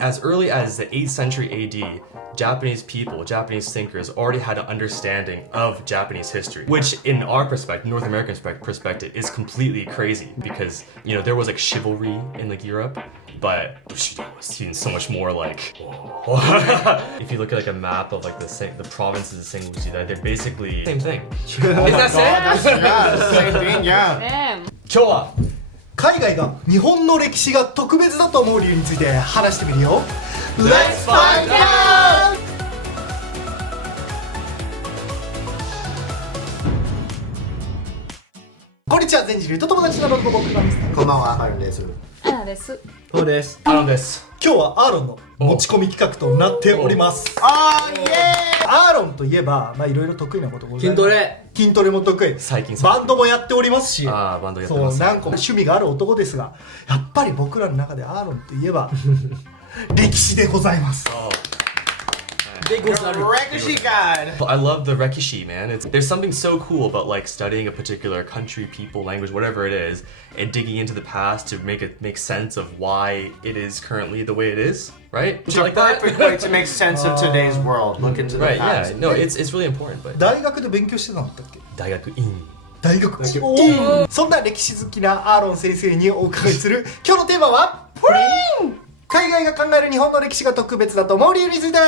As early as the 8th century AD, Japanese people, Japanese thinkers already had an understanding of Japanese history, which in our perspective, North American perspective, is completely crazy because, you know, there was like chivalry in like Europe, but Bushido was seen so much more like, if you look at like a map of like the provinces of sengoku, they're basically same thing. Is that same? Yeah, same thing, yeah. ね今日は海外が日本の歴史が特別だと思う理由について話してみるよ。 Let's find out! こんにちは、全人類と友達なの僕なんです。こんばんは、ハルです。アナです。そうです。アロンです。今日はアーロンの持ち込み企画となっております。あー、イエアーロンといえば、いろいろ得意なことございます。筋トレも得意。最近バンドもやっておりますし、バンドやってます。そう、何個も趣味がある男ですが、やっぱり僕らの中でアーロンといえば歴史でございます。Rekishi God! I love the rekishi, man. There's something so cool about like studying a particular country, people, language, whatever it is, and digging into the past to make sense of why it is currently the way it is, right? It's a perfect way to make sense of today's world. Look into the Right, past. yeah. No, it's really important, but 大学で勉強してなかったっけ？大学院。大学そんな歴史好きなアーロン先生にお伺いする今日のテーマはプリン海外が考える日本の歴史が特別だと思う理由について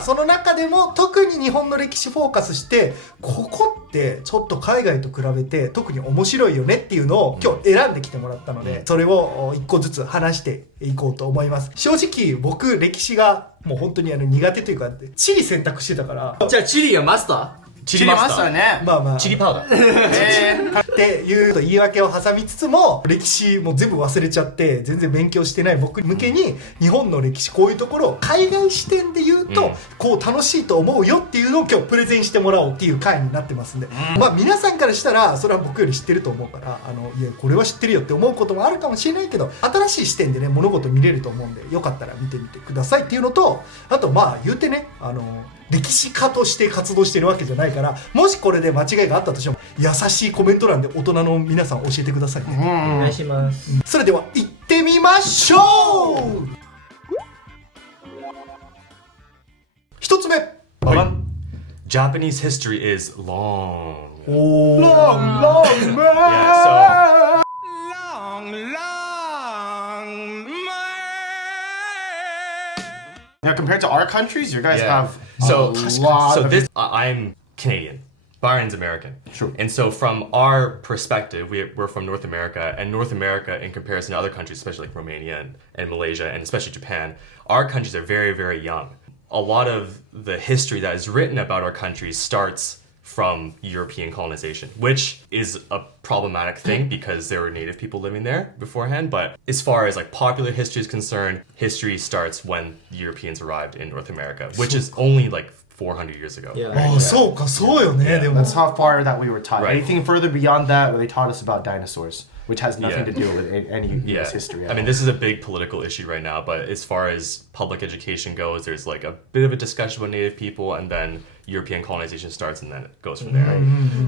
その中でも特に日本の歴史フォーカスしてここってちょっと海外と比べて特に面白いよねっていうのを今日選んできてもらったのでそれを一個ずつ話していこうと思います。正直僕歴史がもう本当に苦手というか地理選択してたからじゃあチリがマスターチリマスターね。チリパウダー。っていう言い訳を挟みつつも歴史も全部忘れちゃって全然勉強してない僕向けに日本の歴史こういうところを海外視点で言うとこう楽しいと思うよっていうのを今日プレゼンしてもらおうっていう回になってますんで、皆さんからしたらそれは僕より知ってると思うからいやこれは知ってるよって思うこともあるかもしれないけど新しい視点でね物事見れると思うんでよかったら見てみてくださいっていうのとあと言うてね歴史家として活動してるわけじゃないからもしこれで間違いがあったとしても優しいコメント欄で大人の皆さん教えてくださいね。お願いします。それでは行ってみましょう。一つ目、Japanese history is long. long Yeah, Yeah, compared to our countries, you guys have so a lot of... this. I'm Canadian. Byron's American. Sure. And so from our perspective, we're from North America, and North America, in comparison to other countries, especially like Romania and Malaysia, and especially Japan, our countries are very, very young. A lot of the history that is written about our countries starts from European colonization, which is a problematic thing because there were native people living there beforehand. But as far as like popular history is concerned, history starts when Europeans arrived in North America, which is only like 400 years ago. Yeah. そうかそうよね。でも That's how far that we were taught. Right. Anything further beyond that, they taught us about dinosaurs, which has nothing Yeah. to do with any US history. I mean, this is a big political issue right now, but as far as public education goes, there's like a bit of a discussion about native people, and then European colonization starts, and then it goes from there.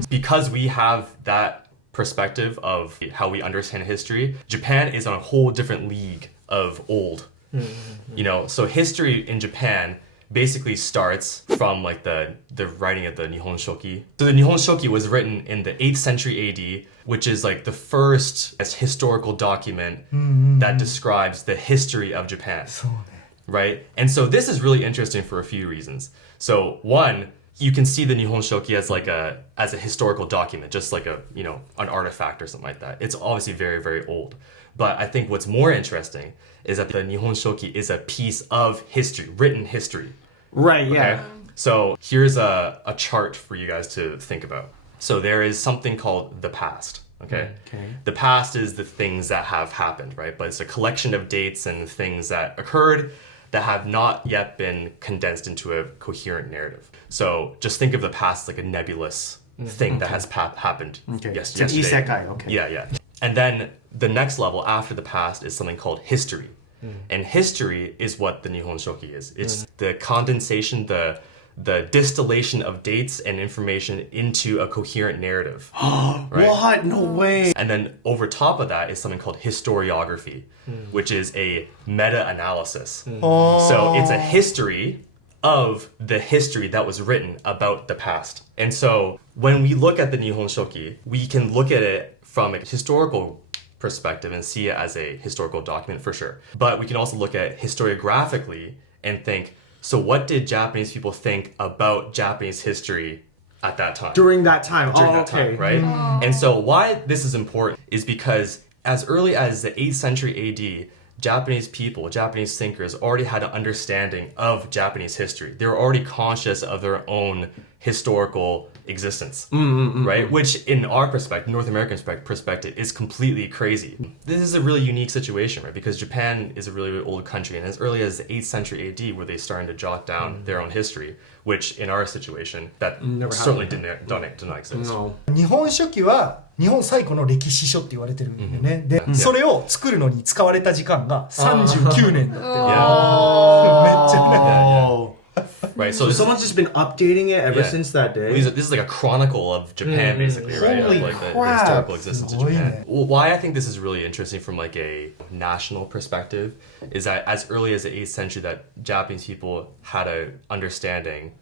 Because we have that perspective of how we understand history, Japan is on a whole different league of old. You know, so history in Japan basically starts from like the writing of the Nihon Shoki. So the Nihon Shoki was written in the 8th century AD, which is like the first historical document that describes the history of Japan. Right? And so this is really interesting for a few reasons. So one, you can see the Nihon Shoki as like a historical document, just like an artifact or something like that. It's obviously very, very old. But I think what's more interesting is that the Nihon Shoki is a piece of history, written history. Right, yeah. Okay? So here's a chart for you guys to think about. So there is something called the past. Okay? The past is the things that have happened, right? But it's a collection of dates and things that occurred that have not yet been condensed into a coherent narrative. So just think of the past like a nebulous thing that has happened yesterday. It's an isekai, okay. Yeah. And then the next level after the past is something called history. And history is what the Nihon Shoki is. It's the condensation, the the distillation of dates and information into a coherent narrative. What? No way. And then over top of that is something called historiography, which is a meta-analysis. So it's a history of the history that was written about the past. And so when we look at the Nihon Shoki, we can look at it from a historical perspective and see it as a historical document for sure. But we can also look at historiographically and think, so what did Japanese people think about Japanese history at that time? During that time. During Oh, that okay. time, right? And so why this is important is because as early as the 8th century AD, Japanese people, Japanese thinkers already had an understanding of Japanese history. They were already conscious of their own historical existence, right? Which in our perspective, North American perspective, is completely crazy. This is a really unique situation, right? Because Japan is a really old country, and as early as the 8th century AD, were they starting to jot down their own history, which in our situation, that certainly did not exist. No. 日本書紀は日本最古の歴史書って言われてるんだよね、で、それを作るのに使われた時間が39年だって。めっちゃね。 Right, so So this, someone's just been updating it ever Yeah. since that day. this is like a chronicle of Japan, basically, right? Holy Of like the crap. historical existence of Japan. Boy. Well, why I think this is really interesting from like a national perspective is that as early as the 8th century, that Japanese people had a understanding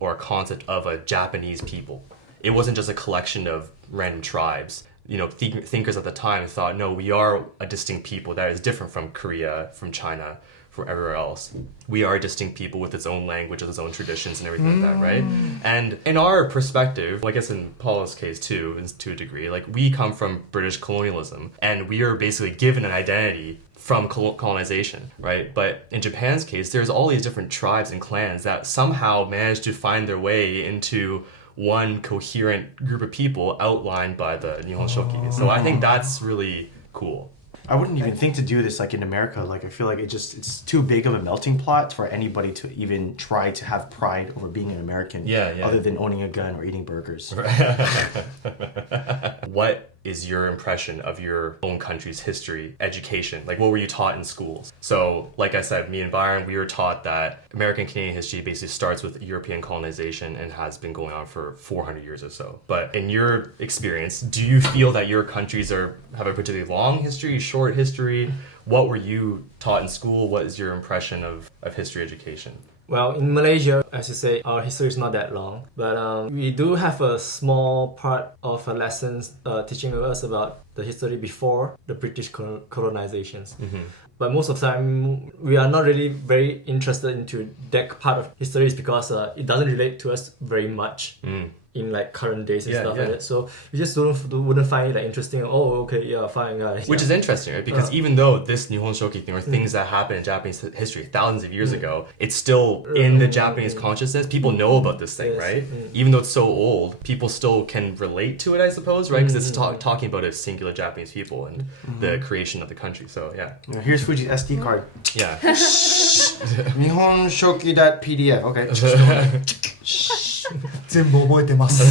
or a concept of a Japanese people. It wasn't just a collection of random tribes. You know, thinkers at the time thought, no, we are a distinct people that is different from Korea, from China, from everywhere else. We are a distinct people with its own language, with its own traditions and everything like that, right? And in our perspective, I guess in Paula's case too, to a degree, like we come from British colonialism and we are basically given an identity from colonization, right? But in Japan's case, there's all these different tribes and clans that somehow managed to find their way into one coherent group of people outlined by the Nihon Shoki. So I think that's really cool. I wouldn't even think to do this like in America. Like I feel like it's too big of a melting pot for anybody to even try to have pride over being an American. Yeah. Other than owning a gun or eating burgers. What is your impression of your own country's history, education? Like, what were you taught in schools? So, like I said, me and Byron, we were taught that American Canadian history basically starts with European colonization and has been going on for 400 years or so. But in your experience, do you feel that your countries have a particularly long history, short history? What were you taught in school? What is your impression of history education? Well, in Malaysia, as you say, our history is not that long. But we do have a small part of lessons teaching us about the history before the British colonizations. But most of the time, we are not really very interested into that part of history because it doesn't relate to us very much. In like current days and stuff like that, so you just wouldn't find it like interesting. Oh, okay, yeah, fine, guys. Which is interesting, right? Because even though this Nihon Shoki thing, or things that happened in Japanese history thousands of years ago, it's still in the Japanese consciousness. People know about this thing, right? Even though it's so old, people still can relate to it, I suppose, right? Because it's talking about a singular Japanese people and the creation of the country. So yeah. Here's Fuji's SD card. Yeah. Nihon Shoki.pdf. Okay. 全部覚えてます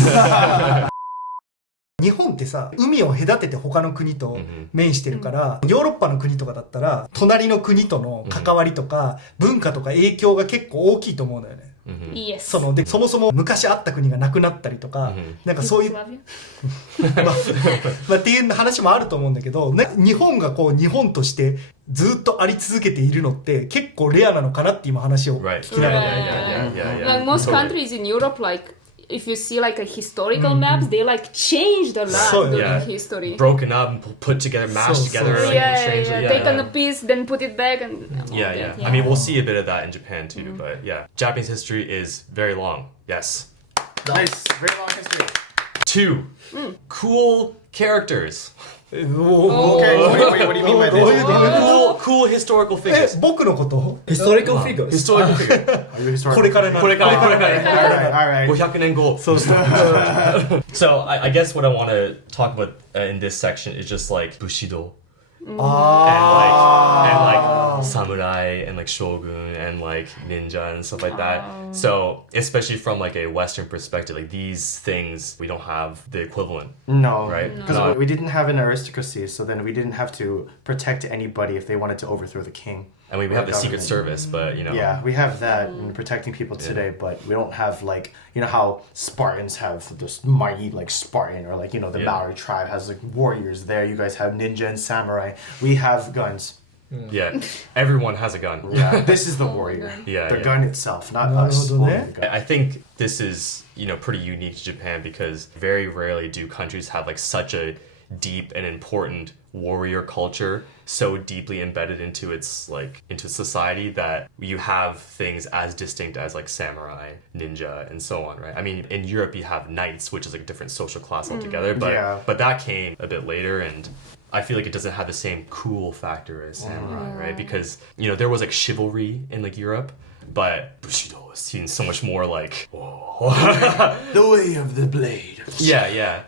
日本ってさ、海を隔てて他の国と面してるから、ヨーロッパの国とかだったら隣の国との関わりとか文化とか影響が結構大きいと思うのよね。Yes. そもそも昔あった国がなくなったりとか、なんかそういうっていう話もあると思うんだけど、ね、日本がこう日本としてずっとあり続けているのって結構レアなのかなって今話を聞きながら、Like most countries in Europe, like if you see like a historical maps, they like changed a lot during history. Broken up, put together, mashed together. Taken a piece, then put it back, and I mean, we'll see a bit of that in Japan too, but yeah, Japanese history is very long. Yes. Nice. Very long history. 2. Cool characters. Okay. What do you mean by this? Cool historical figures. 僕のこと Historical figures. Historical figure. Are you historical? これからAll right. 500年後. So I guess what I want to talk about in this section is just like Bushido. And like samurai and like like shogun and like ninja and stuff like that. So especially from like a Western perspective, like these things we don't have the equivalent. No, right? Because we didn't have an aristocracy, so then we didn't have to protect anybody if they wanted to overthrow the king. I mean, we have the Secret Service, but you know. Yeah, we have that in protecting people today, but we don't have like, you know how Spartans have this mighty like Spartan, or like, you know, the Maori tribe has like warriors there. You guys have ninja and samurai. We have guns. Yeah, everyone has a gun. Yeah, this is the warrior. The gun itself, not us. Holding the gun. I think this is, you know, pretty unique to Japan because very rarely do countries have like such a deep and important warrior culture so deeply embedded into its like into society that you have things as distinct as like samurai, ninja, and so on, right? I mean, in Europe you have knights, which is like a different social class altogether, but that came a bit later, and I feel like it doesn't have the same cool factor as samurai, right? Because, you know, there was like chivalry in like Europe, but Bushido is seen so much more like the way of the blade. Yeah.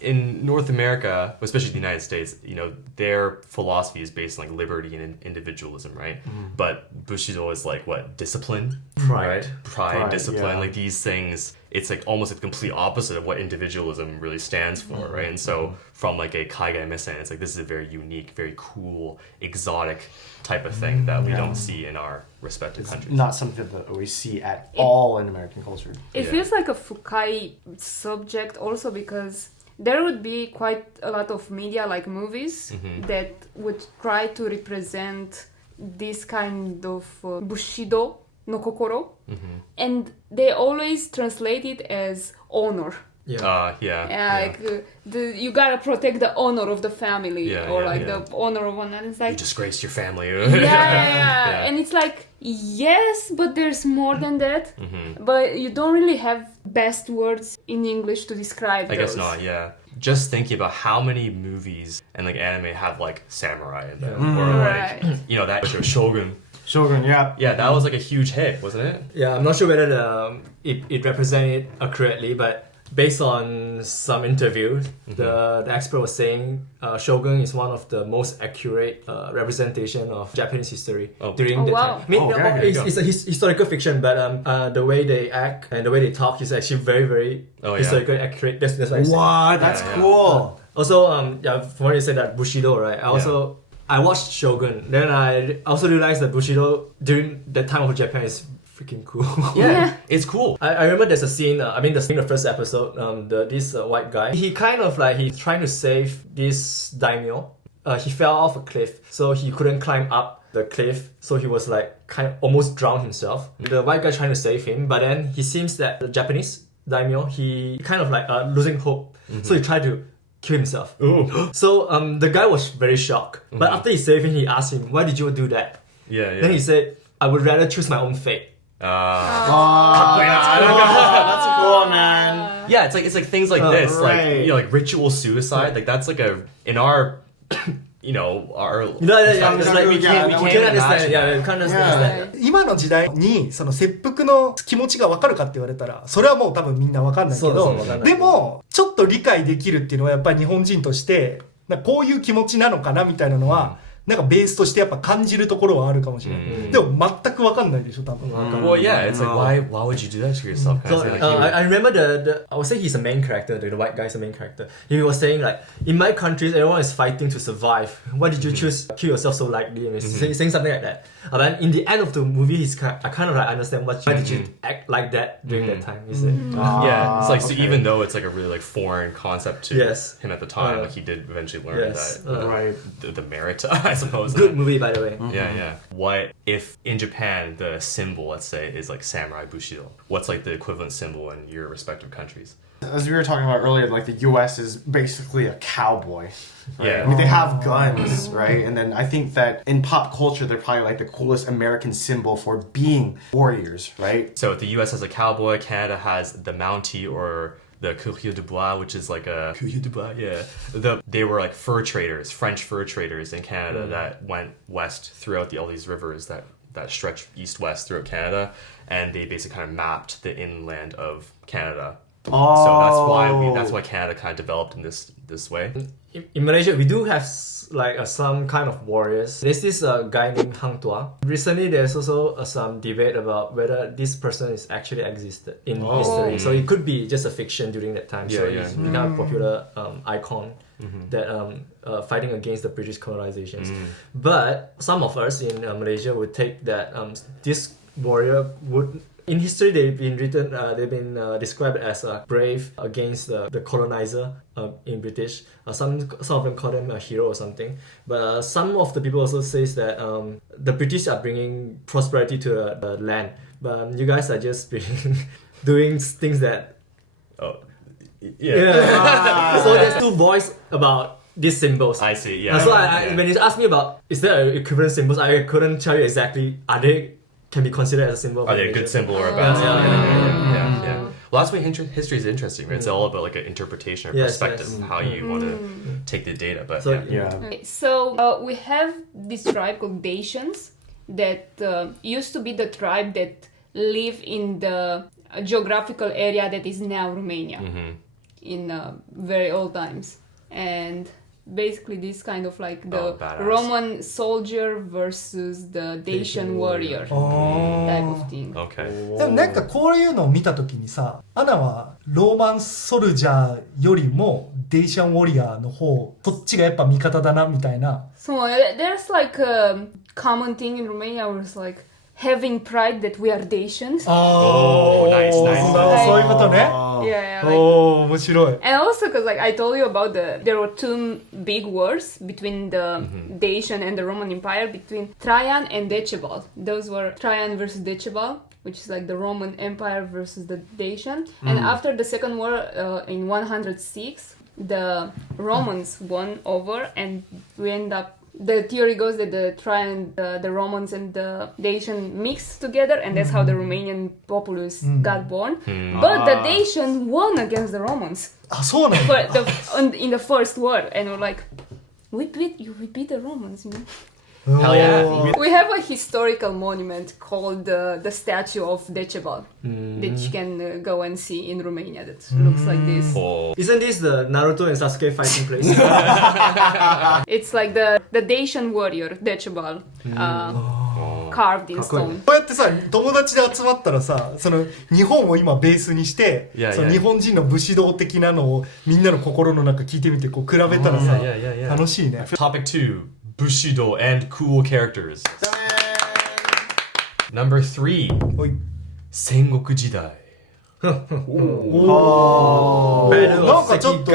In North America, especially the United States, you know, their philosophy is based on like liberty and individualism, right? But Bushido is like what? Discipline, right? Pride, discipline, like these things. It's like almost a complete opposite of what individualism really stands for, right? And so from like a kaigai mesen, it's like this is a very unique, very cool, exotic type of thing that we don't see in our respective countries. Not something that we see at all in American culture. It feels like a fukai subject also because there would be quite a lot of media, like movies, that would try to represent this kind of Bushido no kokoro, and they always translate it as honor. You gotta protect the honor of the family, the honor of one another. It's like you disgraced your family. And it's like, yes, but there's more than that. But you don't really have best words in English to describe those. I guess not. Just thinking about how many movies and like anime have like samurai in them, or like you know that show Shogun. Yeah, that was like a huge hit, wasn't it? Yeah, I'm not sure whether it represented accurately, but based on some interviews, the expert was saying Shogun is one of the most accurate representation of Japanese history during the time. I mean, it's a historical fiction, but the way they act and the way they talk is actually very, very historically accurate. That's what I said. Wow, that's cool. Also, from what you said that Bushido, right? I watched Shogun. Then I also realized that Bushido during the time of Japan is freaking cool. It's cool. I remember there's a scene, the first episode, this white guy, he kind of like, he's trying to save this daimyo. He fell off a cliff, so he couldn't climb up the cliff, so he was like kind of almost drowned himself. The white guy trying to save him, but then he seems that the Japanese daimyo, he kind of like losing hope, so he tried to kill himself. So the guy was very shocked, but after he saved him, he asked him, why did you do that? Then he said, I would rather choose my own fate. That's cool, man. Yeah, it's like things like this, like you know, like ritual suicide. Like that's like in our, you know, our. We can't understand. We can't understand. 今の時代にその切腹の気持ちが分かるかって言われたらそれはもう多分みんな分かんないけど、でもちょっと理解できるっていうのはやっぱり日本人としてこういう気持ちなのかなみたいなのは。なんかベースとしてやっぱ感じるところはあるかもしれない。でも全く分かんないでしょ多分。Well, yeah, it's like why would you do that to yourself? So I remember I would say he's the main character. The white guy is the main character. He was saying like, in my country, everyone is fighting to survive. Why did you choose to kill yourself so lightly? And saying something like that. And then in the end of the movie, I kind of like understand why did you act like that during that time. He said, yeah, it's like so even though it's like a really like foreign concept to him at the time, like he did eventually learn that the merit. I suppose. Good movie, by the way. Yeah. What if in Japan the symbol, let's say, is like samurai bushido? What's like the equivalent symbol in your respective countries? As we were talking about earlier, like the U.S. is basically a cowboy. Right? Yeah. I mean, they have guns, right? And then I think that in pop culture, they're probably like the coolest American symbol for being warriors, right? So the U.S. has a cowboy, Canada has the Mountie or the courrier de bois, which is like a courrier de bois, they were like fur traders, French fur traders in Canada that went west throughout all these rivers that stretch east-west throughout Canada, and they basically kind of mapped the inland of Canada. So that's why Canada kind of developed in this way. in Malaysia, we do have like some kind of warriors. There's this guy named Hang Tuah. Recently, there's also some debate about whether this person is actually existed in history. So it could be just a fiction during that time. So it's become a popular icon that fighting against the British colonizations. But some of us in Malaysia would take that this warrior would. In history, they've been described as brave against the colonizer in British. Some of them call them a hero or something. But some of the people also says that the British are bringing prosperity to the land. But you guys are just doing things that. Oh, yeah. So there's two voices about these symbols. I see. Yeah. So when you ask me about is there equivalent symbols, I couldn't tell you exactly. Are they? Can be considered as a symbol. Are they a good symbol or a bad symbol? Yeah. Well, that's why history is interesting, right? It's all about like an interpretation or perspective of how you want to take the data. But so we have this tribe called Dacians that used to be the tribe that live in the geographical area that is now Romania in very old times. And basically this kind of like the Roman soldier versus the Dacian warrior type of thing. Okay. でもなんかこういうのを見たときにさ、アナはローマンソルジャーよりもデイシャンウォリアーの方、そっちがやっぱ味方だなみたいな。So there's like a common thing in Romania where it's like having pride that we are Dacians. Oh, nice. そういうことね。Yeah, like,面白い。 And also because like I told you about there were two big wars between the Dacian and the Roman Empire, between Trajan and Decebal. Those were Trajan versus Decebal, which is like the Roman Empire versus the Dacian. And after the second war in 106, the Romans won over, and we end up. The theory goes that the Trajan, the Romans and the Dacian mixed together, and that's how the Romanian populace got born. But the Dacian won against the Romans. あ、そうなんだ。In the first war, and we're like, we beat the Romans, you know. Hell yeah. We have a historical monument called the statue of Decebal that you can go and see in Romania that looks like this. Oh. Isn't this the Naruto and Sasuke fighting place? It's like the Dacian warrior, Decebal, carved in stone. こうやってさ、友達で集まったらさ、その日本を今ベースにして、その日本人の武士道的なのをみんなの心の中聞いてみてこう比べたらさ、楽しいね。Topic 2, Bushido and cool characters. Number 3, 戦国時代. なんかちょっと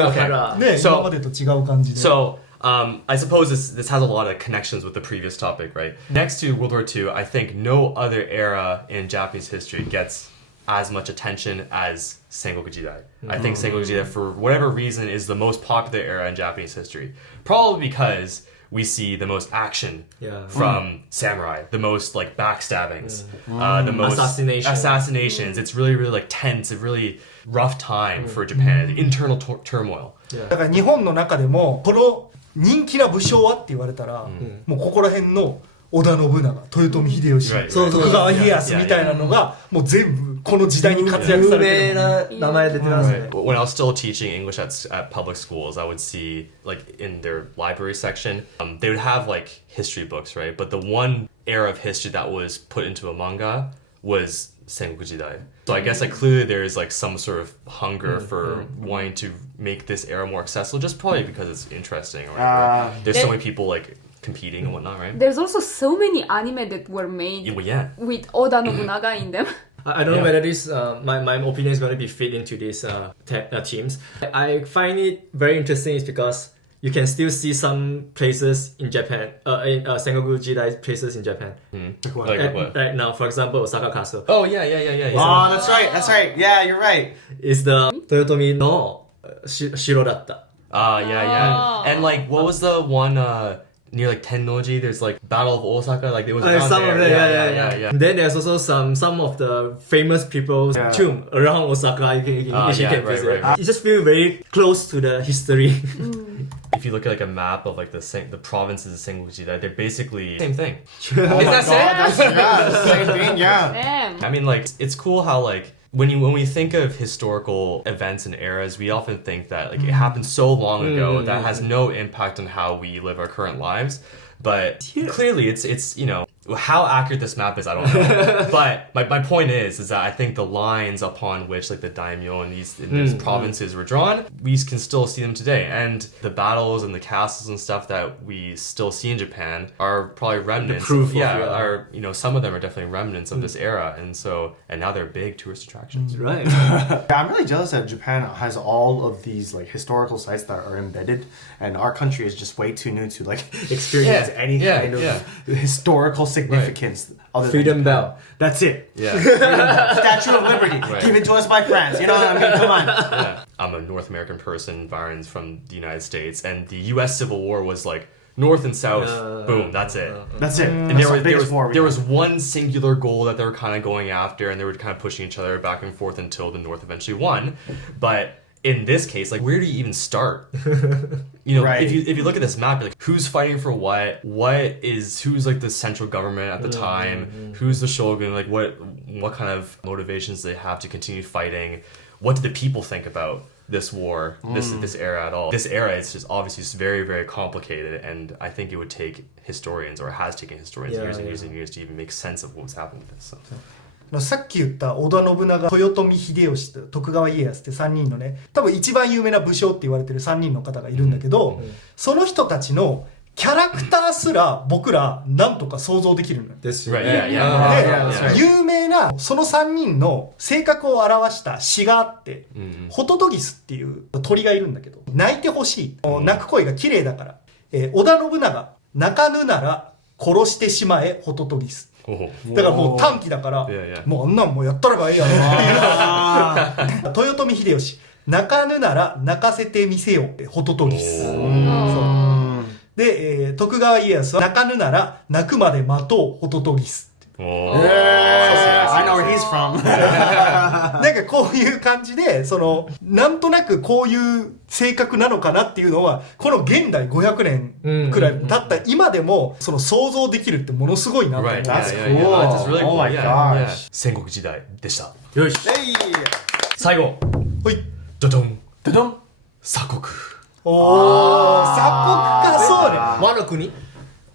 ね、今までと違う感じで。So, I suppose this has a lot of connections with the previous topic, right? Next to World War II, I think no other era in Japanese history gets as much attention as Sengoku Jidai. I think Sengoku Jidai, for whatever reason, is the most popular era in Japanese history. Probably because we see the most action from samurai, the most like backstabbings, the most assassinations. It's really, really like tense, a really rough time for Japan, the internal turmoil. だから日本の中でもこの人気な武将はって言われたら、もうここら辺の織田信長、豊臣秀吉、徳川家康みたいなのがもう全部この時代に活躍されてる。名前出てますね。When I was still teaching English at public schools, I would see like in their library section, they would have like history books, right? But the one era of history that was put into a manga was Sengoku Jidai. So I guess like clearly there is like some sort of hunger for wanting to make this era more accessible, just probably because it's interesting, right? There's so many people like competing and whatnot, right? There's also so many anime that were made with Oda Nobunaga in them. I don't know whether this my opinion is going to be fit into these teams. I find it very interesting is because you can still see some places in Japan, in Sengoku Jidai places in Japan. Right now, for example, Osaka Castle. Oh yeah. Oh, that's right. Yeah, you're right. It's the Toyotomi no shiro datta. Yeah. And like, what was the one near like Tennoji? There's like Battle of Osaka. Like there was around some there. Of them, yeah. Then there's also some of the famous people's tomb around Osaka. You can visit. Right. You just feel very close to the history. If you look at like a map of like the provinces of Sengoku Jidai, they're basically the same thing. Is that the same thing? Yeah. Damn. I mean, like, it's cool how like when we think of historical events and eras, we often think that like it happened so long ago that has no impact on how we live our current lives. But clearly, it's you know, how accurate this map is, I don't know. But my point is that I think the lines upon which like the daimyo and these provinces were drawn, we can still see them today. And the battles and the castles and stuff that we still see in Japan are probably remnants. Are you know, some of them are definitely remnants of this era. And now they're big tourist attractions. Right. I'm really jealous that Japan has all of these like historical sites that are embedded, and our country is just way too new to like experience any kind of historical significance. Other Freedom than Bell. That's it. Yeah. Statue of Liberty, given to us by France. You know what I mean? Come on. Yeah. I'm a North American person, Byron's from the United States, and the U.S. Civil War was like North and South, boom, that's it. That's it. And there was one singular goal that they were kind of going after, and they were kind of pushing each other back and forth until the North eventually won. But in this case, like, where do you even start? You know, right. if you look at this map, you're like, who's fighting for what? Who's like the central government at the time? Who's the shogun? Like, what kind of motivations do they have to continue fighting? What do the people think about this war, this era at all? This era is just obviously just very, very complicated, and I think it would take historians, or has taken historians, years and years and years to even make sense of what was happening with this. So. さっき言った織田信長、豊臣秀吉と徳川家康って3人のね、多分一番有名な武将って言われてる3人の方がいるんだけど、その人たちのキャラクターすら僕らなんとか想像できるのよ。ですよね。で、有名なその3人の性格を表した詩があって、ホトトギスっていう鳥がいるんだけど、泣いてほしい。泣く声が綺麗だから。織田信長、泣かぬなら殺してしまえホトトギス。だからもう短期だから、もうあんなんもうやったらばいいやろっていう。豊臣秀吉、泣かぬなら泣かせてみせよホトトギス。で、徳川家康は泣かぬなら泣くまで待とうホトトギス。I know where he's from. なんかこういう感じで、なんとなくこういう性格なのかなっていうのは、この現代500年くらい経った今でも、想像できるってものすごいなと思う。Right. That's Yeah, cool. That's really cool. Oh my gosh. 戦国時代でした。よし。最後。ほい。ドドン。ドドン。鎖国。おー、鎖国か、そうね。和の国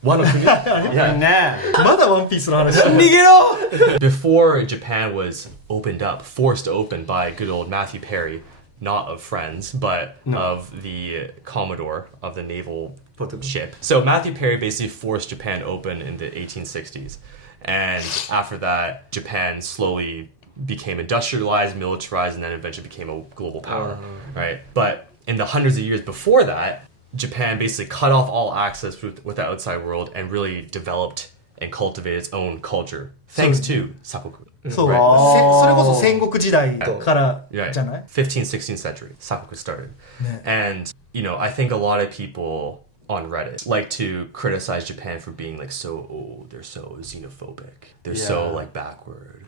One of them. Yeah. まだワンピースの話だ。逃げろ Before Japan was opened up, forced to open by good old Matthew Perry, not of Friends, but of the Commodore of the naval ship. So Matthew Perry basically forced Japan open in the 1860s. And after that, Japan slowly became industrialized, militarized, and then eventually became a global power, right? But in the hundreds of years before that, Japan basically cut off all access with the outside world and really developed and cultivated its own culture, thanks to Sakoku. そう、それこそ戦国時代からじゃない 15th, 16th century, Sakoku started. And, you know, I think a lot of people on Reddit like to criticize Japan for being like so old, they're so xenophobic, they're so like backward,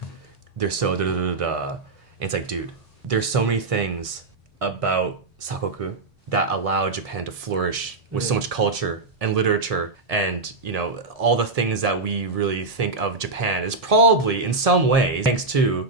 they're so da-da-da-da-da. And it's like, dude, there's so many things about Sakoku that allow Japan to flourish with so much culture and literature, and you know, all the things that we really think of Japan is probably in some ways thanks to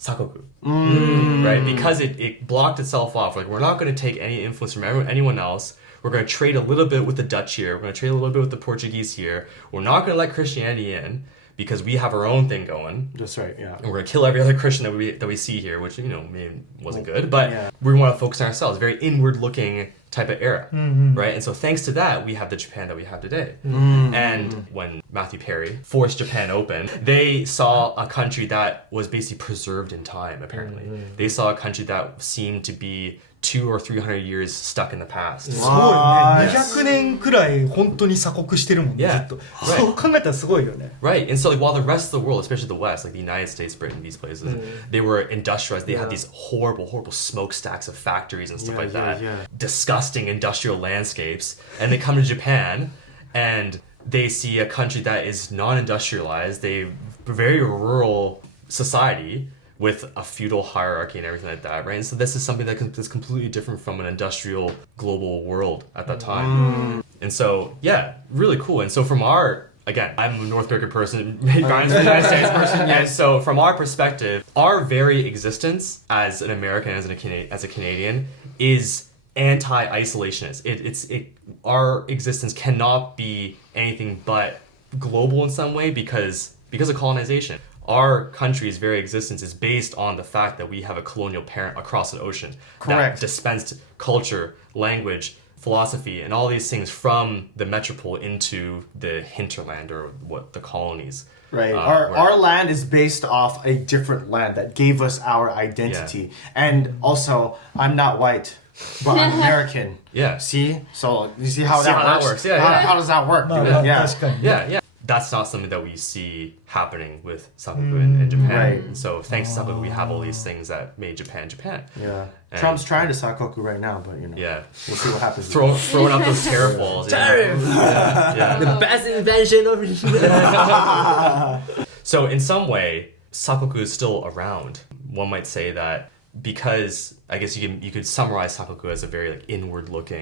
Sakoku, right? Because it blocked itself off. Like, we're not going to take any influence from anyone else. We're going to trade a little bit with the Dutch here. We're going to trade a little bit with the Portuguese here. We're not going to let Christianity in, because we have our own thing going. That's right, yeah. And we're gonna kill every other Christian that we see here, which, you know, maybe wasn't good, but we want to focus on ourselves. Very inward-looking type of era, right? And so thanks to that, we have the Japan that we have today. And when Matthew Perry forced Japan open, they saw a country that was basically preserved in time, apparently. They saw a country that seemed to be 200 or 300 years stuck in the past. すごいね。200年くらい本当に鎖国してるもんね、ずっと。そう考えたらすごいよね。Right, and so like, while the rest of the world, especially the West, like the United States, Britain, these places, they were industrialized. They had these horrible smokestacks of factories and stuff like that. Disgusting industrial landscapes. And they come to Japan, and they see a country that is non-industrialized. They very rural society with a feudal hierarchy and everything like that, right? And so this is something that's completely different from an industrial global world at that time. And so, yeah, really cool. And so from our again, I'm a North American person, Ryan's a United States person, and so from our perspective, our very existence as an American, as a Canadian, is anti-isolationist. Our existence cannot be anything but global in some way because of colonization. Our country's very existence is based on the fact that we have a colonial parent across an ocean that dispensed culture, language, philosophy, and all these things from the metropole into the hinterland or what the colonies. Right. Our land is based off a different land that gave us our identity. And also, I'm not white, but I'm American. Yeah. See? So you see how that works? Yeah, how does that work? Yeah. That's not something that we see happening with Sakoku in Japan. Right. And so thanks to Sakoku, we have all these things that made Japan. Yeah. And Trump's trying to Sakoku right now, but we'll see what happens. Throwing up those tariff walls. Tariff! The best invention of So in some way, Sakoku is still around. One might say that because I guess you could summarize Sakoku as a very like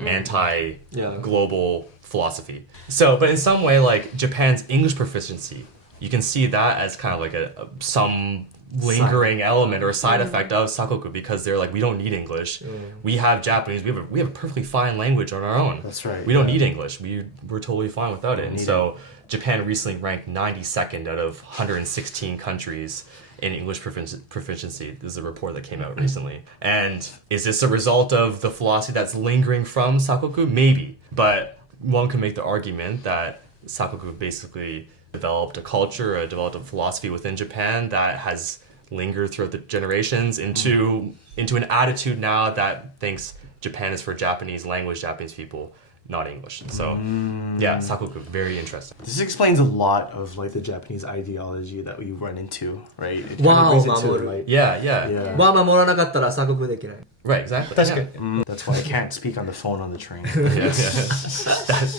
anti-global philosophy. So, but in some way, like Japan's English proficiency, you can see that as kind of like some lingering element or side effect of Sakoku because they're like, we don't need English. We have Japanese. We have a perfectly fine language on our own. That's right. We don't need English. We're totally fine without it. And so Japan recently ranked 92nd out of 116 countries in English proficiency. This is a report that came out recently. And is this a result of the philosophy that's lingering from Sakoku? Maybe. But one can make the argument that Sakoku basically developed a culture, developed a philosophy within Japan that has lingered throughout the generations into an attitude now that thinks Japan is for Japanese language, Japanese people, not English. So Sakoku, very interesting. This explains a lot of like the Japanese ideology that we run into, right? It Wow, brings it to Mamoru. light. Yeah. 和守らなかったら鎖国できない Right, exactly. 確かに That's why I can't speak on the phone on the train.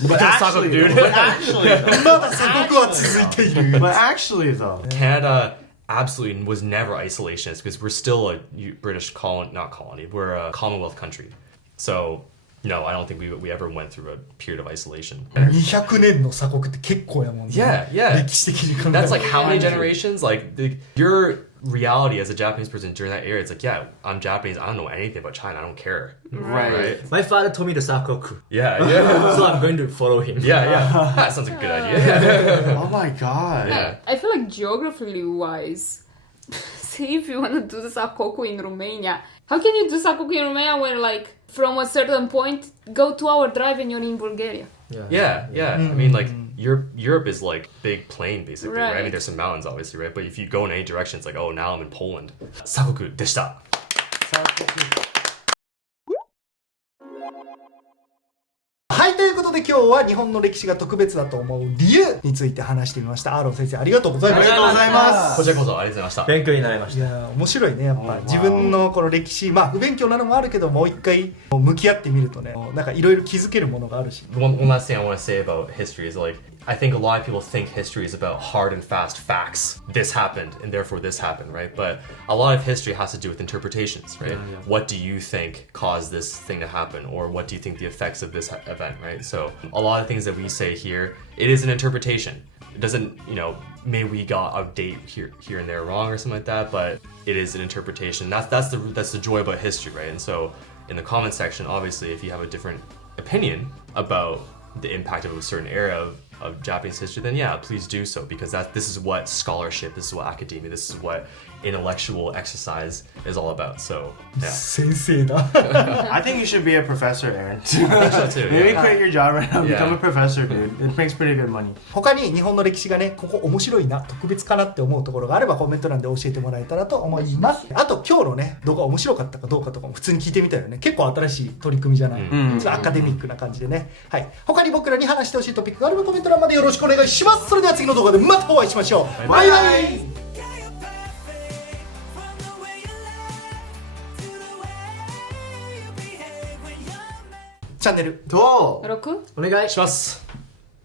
But actually, dude. But actually, まだ鎖国は続いている but actually though, Canada absolutely was never isolationist because we're still a British not colony. We're a Commonwealth country. So, no, I don't think we ever went through a period of isolation. 200年の鎖国って結構やもんね Yeah. 歴史的に考えたら That's like how many generations? Like your reality as a Japanese person during that era, it's like, yeah, I'm Japanese. I don't know anything about China. I don't care. right? My father told me to Sakoku Yeah. so I'm going to follow him Yeah. That sounds like a good idea. Oh my god. Yeah. I feel like geographically wise, say if you want to do the Sakoku in Romania, how can you do Sakoku in Romania when like from a certain point go 2 hour drive and you're in Bulgaria? Yeah. I mean, like Europe is like big plain basically, right? I mean, Right. there's some mountains obviously, right? But if you go in any direction, it's like, oh, now I'm in Poland. Sakoku でした。はい、ということで今日は日本の歴史が特別だと思う理由について話してみました。アーロン先生ありがとうございました。ありがとうございますこちらこそありがとうございました。勉強になりましたいや面白いねやっぱ自分のこの歴史不勉強なのもあるけどもう一回向き合ってみるとねなんかいろいろ気づけるものがあるし One last thing I want to say about history is like, I think a lot of people think history is about hard and fast facts. This happened and therefore this happened, right? But a lot of history has to do with interpretations, right? What do you think caused this thing to happen? Or what do you think the effects of this event, right? So a lot of things that we say here, it is an interpretation. It doesn't, maybe we got a date here and there wrong or something like that, but it is an interpretation. That's the joy about history, right? And so in the comment section, obviously, if you have a different opinion about the impact of a certain era of Japanese history, then yeah, please do so, because this is what scholarship, this is what academia, this is what intellectual exercise is all about. So yeah. 先生だ I think you should be a professor, Aaron. I think so too. Maybe Yeah. quit your job right now and Yeah. become a professor, dude. It makes pretty good money. 他に日本の歴史がねここ面白いな特別かなって思うところがあればコメント欄で教えてもらえたらと思いますあと今日のね動画面白かったかどうかとかも普通に聞いてみたよね結構新しい取り組みじゃない、ちょっとアカデミックな感じでねはい他に僕らに話してほしいトピックがあればコメント欄までよろしくお願いしますそれでは次の動画でまたお会いしましょうバイバイチャンネルどう6? お願いします。